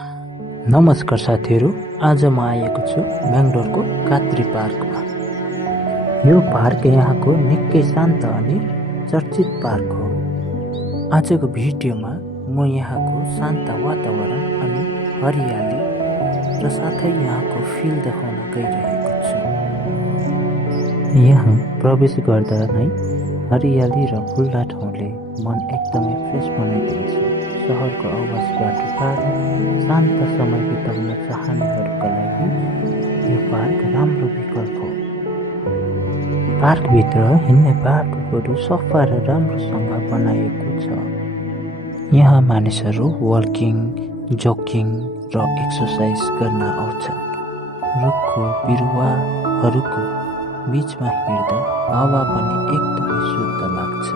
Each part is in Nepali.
नमस्कार साथीहरू, आज म आएको छु बेङ्गलोरको कात्री पार्कमा। यो पार्क यहाँको निकै शान्त अनि चर्चित पार्क हो। आजको भिडियोमा म यहाँको शान्त वातावरण अनि हरियाली र साथै यहाँको फिल देखाउन गइरहेको छु। यहाँ प्रवेश गर्दा नै हरियाली र खुल्ला ठाउँले मन एकदमै फ्रेस बनाइदिन्छ। सहरको आवाजबाट टाढो शान्त समय बिताउन चाहनेहरूका लागि यो पार्क राम्रो विकल्प हो। पार्कभित्र हिँड्ने बाटोहरू सफा र राम्रोसँग बनाइएको छ। यहाँ मानिसहरू वाकिङ, जगिङ र एक्सर्साइज गर्न आउँछन्। रुखको बिरुवाहरूको बीचमा हिँड्दा हावा पनि एकदमै शुद्ध लाग्छ।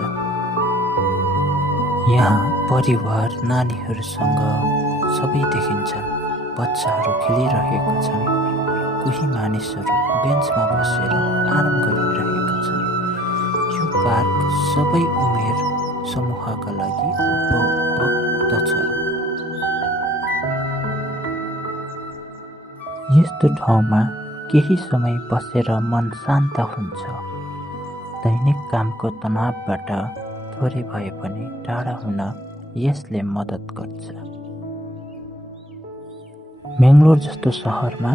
यहाँ परिवार, नानीहरूसँग सबै देखिन्छन्। बच्चाहरू खेलिरहेका छन्। कोही मानिसहरू बेन्चमा बसेर आराम गरिरहेका छन्। यो पार्क सबै उमेर समूहका लागि उपयुक्त छ। यस्तो ठाउँमा केही समय बसेर मन शान्त हुन्छ। दैनिक कामको तनावबाट थोरै भए पनि टाढा हुन यसले मद्दत गर्छ। बेङ्गलोर जस्तो सहरमा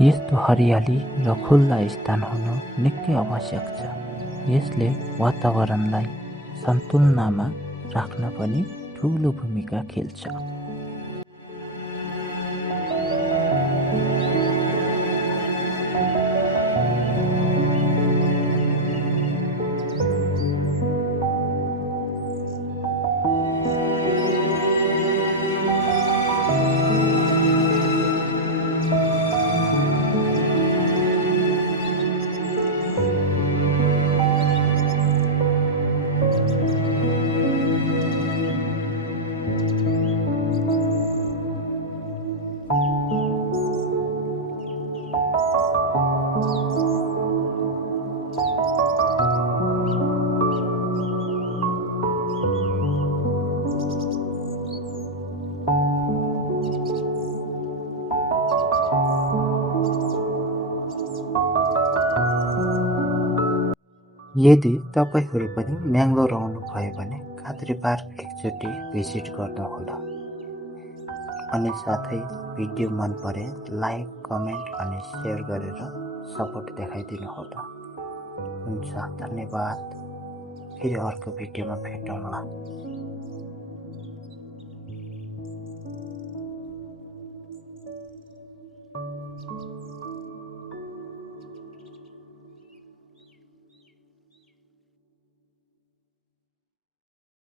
यस्तो हरियाली र खुल्ला स्थान हुनु निकै आवश्यक छ। यसले वातावरणलाई सन्तुलनमा राख्न पनि ठूलो भूमिका खेल्छ। यदि तपाईहरू पनि बेङ्गलोर आउनुभयो भने कात्री पार्क एकचोटि भिजिट गर्नुहोला। अनि साथै भिडियो मन परे लाइक, कमेन्ट अनि सेयर गरेर सपोर्ट देखाइदिनुहोला। हुन्छ, धन्यवाद। फेरि अर्को भिडियोमा भेटौँला।